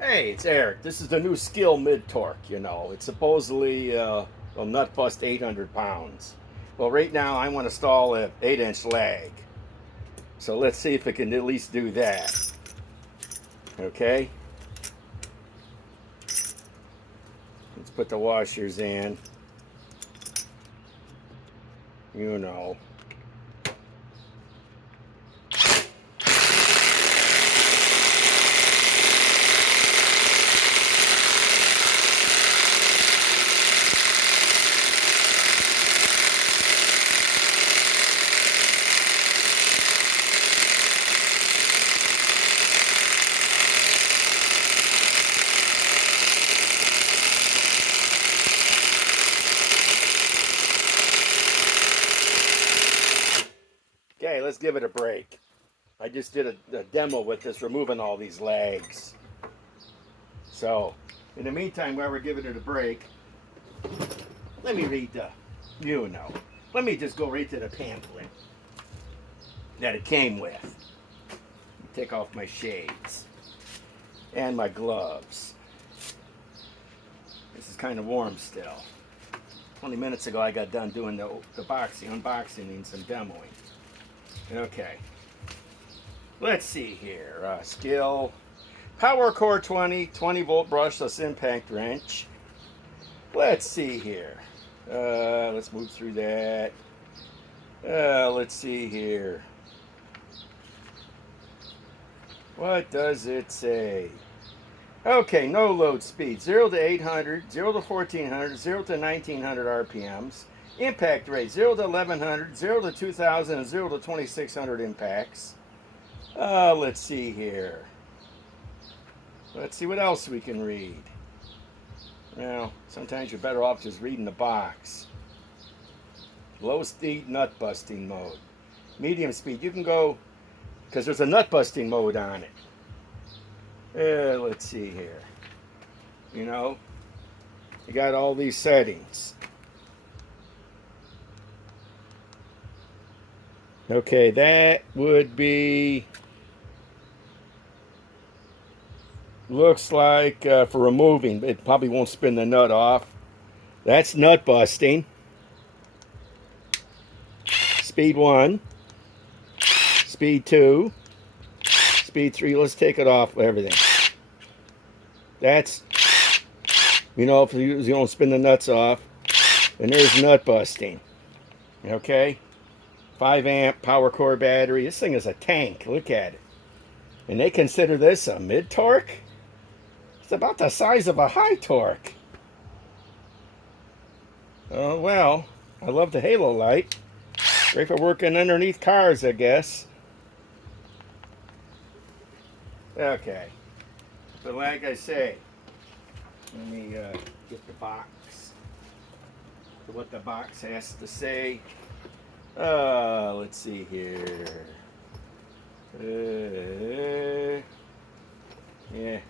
Hey, it's Eric. This is the new SKIL mid torque. You know, it's supposedly will nut bust 800 pounds. Well, right now I want to install a 8-inch lag. So let's see if it can at least do that. Okay. Let's put the washers in. You know. Okay, let's give it a break. I just did a demo with this, removing all these lags. So, in the meantime, while we're giving it a break, let me read the, you know, let me just go right to the pamphlet that it came with. Take off my shades and my gloves. This is kind of warm still. 20 minutes ago I got done doing the unboxing and some demoing. Okay. Let's see here. SKIL. Power core 20 volt brushless impact wrench. Let's see here. Let's move through that. Let's see here. What does it say? Okay, no load speed. 0 to 800, 0 to 1400, 0 to 1900 RPMs. Impact rate 0 to 1100, 0 to 2000, and 0 to 2600 impacts. Let's see here. Let's see what else we can read. Well, sometimes you're better off just reading the box. Low speed nut busting mode. Medium speed, you can go, because there's a nut busting mode on it. Let's see here. You know, you got all these settings. Okay, that would be, looks like for removing, it probably won't spin the nut off. That's nut busting. Speed 1, speed 2, speed 3. Let's take it off everything. That's, you know, if you don't spin the nuts off. And there's nut busting. Okay? 5 amp power core battery. This thing is a tank. Look at it. And they consider this a mid torque? It's about the size of a high torque. Oh, well, I love the halo light. Great for working underneath cars, I guess. Okay. But like I say, let me get the box. What the box has to say. Let's see here. Yeah.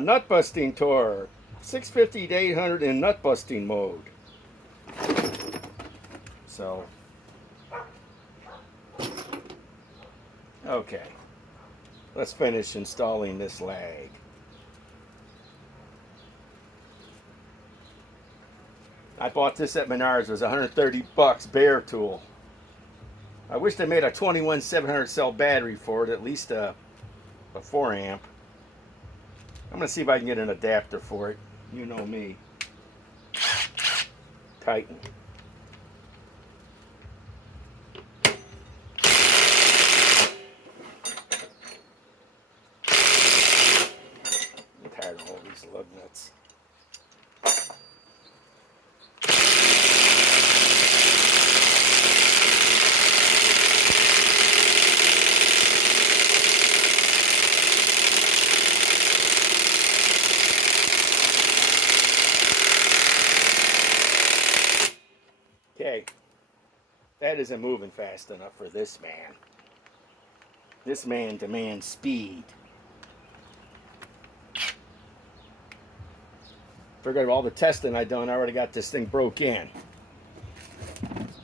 Nut busting torque. 650 to 800 in nut busting mode. So, okay. Let's finish installing this lag. I bought this at Menards. It was 130 bucks, bare tool. I wish they made a 21 700 cell battery for it, at least a 4 amp. I'm gonna see if I can get an adapter for it. You know me. Tighten. I'm tired of all these lug nuts. Okay, that isn't moving fast enough for this man. This man demands speed. Figured all the testing I done, I already got this thing broke in.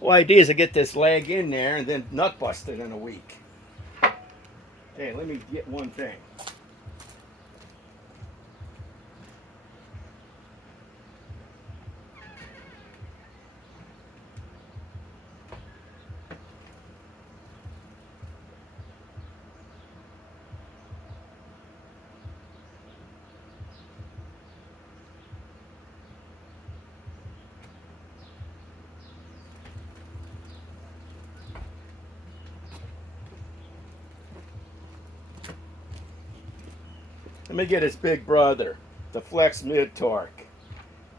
whole idea is to get this leg in there and then nut bust it in a week. Okay, let me get one thing. Let me get his big brother, the Flex Mid Torque,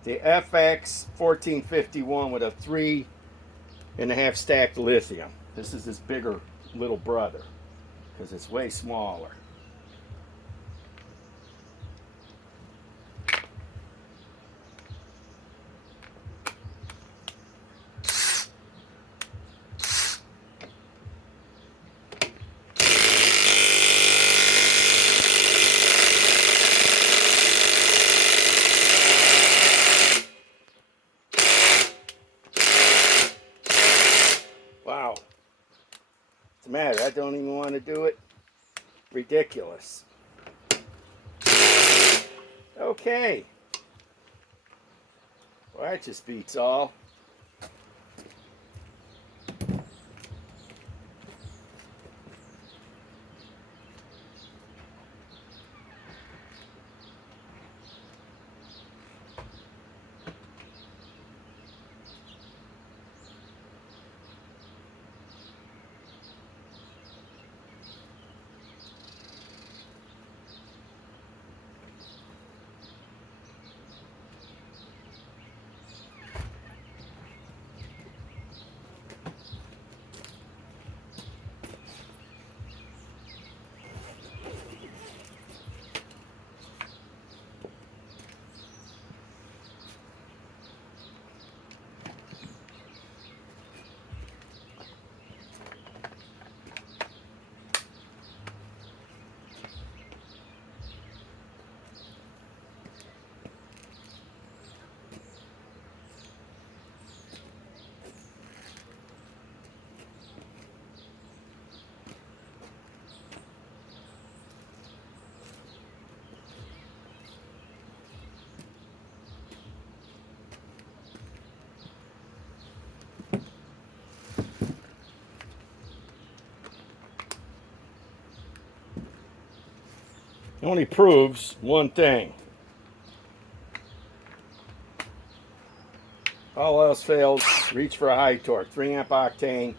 the FX 1451 with a 3.5 stacked lithium. This is his bigger little brother because it's way smaller. Wow. What's the matter? I don't even want to do it. Ridiculous. Okay. Well, that just beats all. It only proves one thing. All else fails, reach for a high torque. 3 amp octane,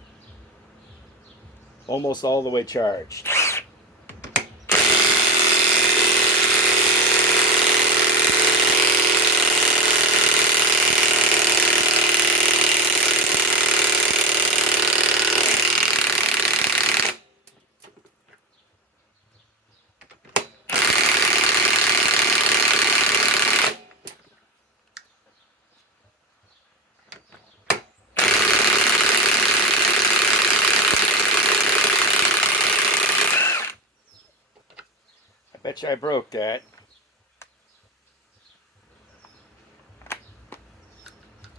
almost all the way charged. Bet you I broke that.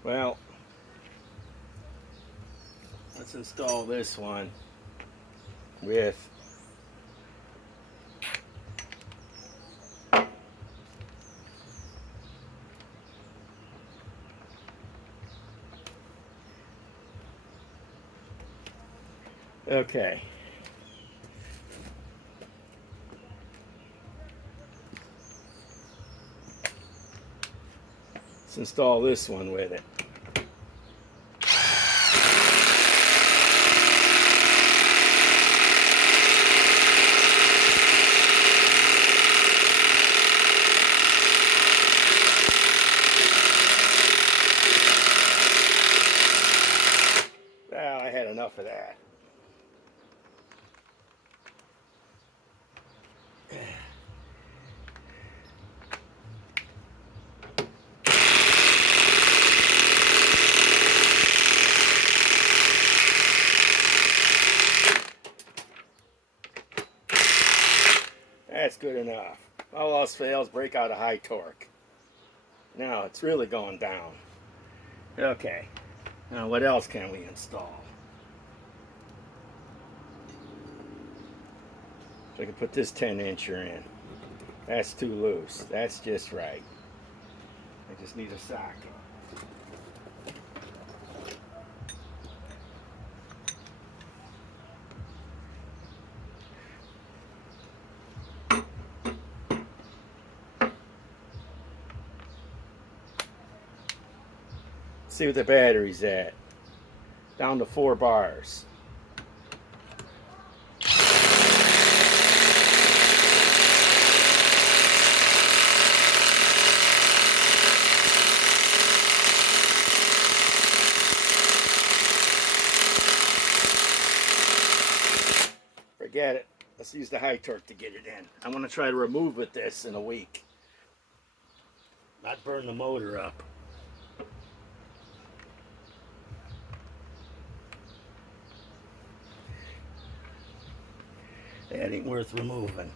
Well, let's install this one with okay. Let's install this one with it. Well, I had enough of that. That's good enough. All else fails, break out a high torque. Now it's really going down. Okay. Now what else can we install? So I can put this 10-incher in. That's too loose. That's just right. I just need a socket. See what the battery's at. Down to 4 bars. Forget it. Let's use the high torque to get it in. I'm going to try to remove with this in a week. Not burn the motor up. That ain't worth removing.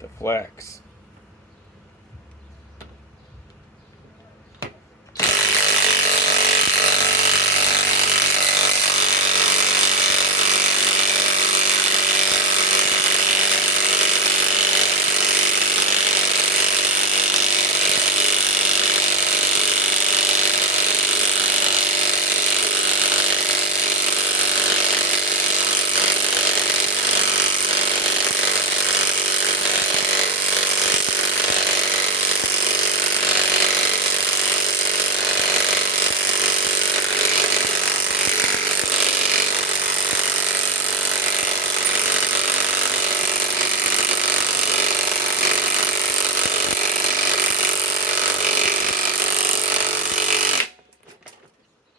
The flex.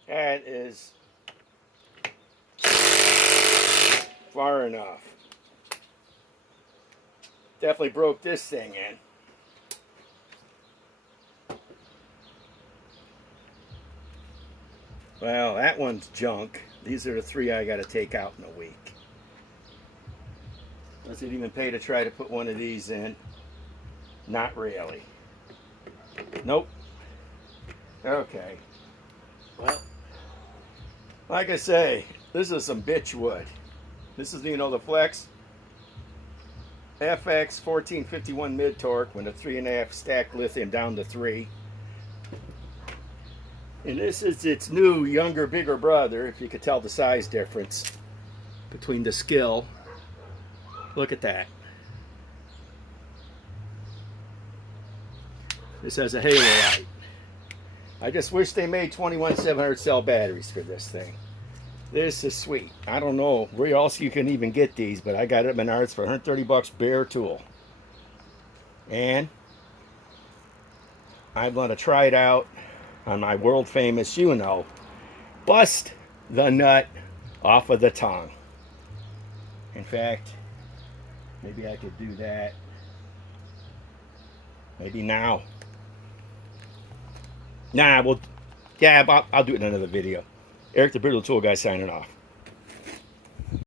That is far enough. Definitely broke this thing in. Well, that one's junk. These are the 3 I got to take out in a week. Does it even pay to try to put one of these in? Not really. Nope. Okay. Well, like I say, this is some bitch wood. This is, you know, the Flex FX 1451 mid torque when a 3.5 stacked lithium down to 3. And this is its new, younger, bigger brother, if you could tell the size difference between the SKIL. Look at that. This has a halo light. I just wish they made 21,700 cell batteries for this thing. This is sweet. I don't know where else you can even get these, but I got it at Menards for 130 bucks bare tool. And I'm going to try it out on my world famous, you know, bust the nut off of the tongue. In fact, maybe I could do that. Maybe now. Nah, well, yeah, I'll do it in another video. Eric the Brittle Tool Guy signing off.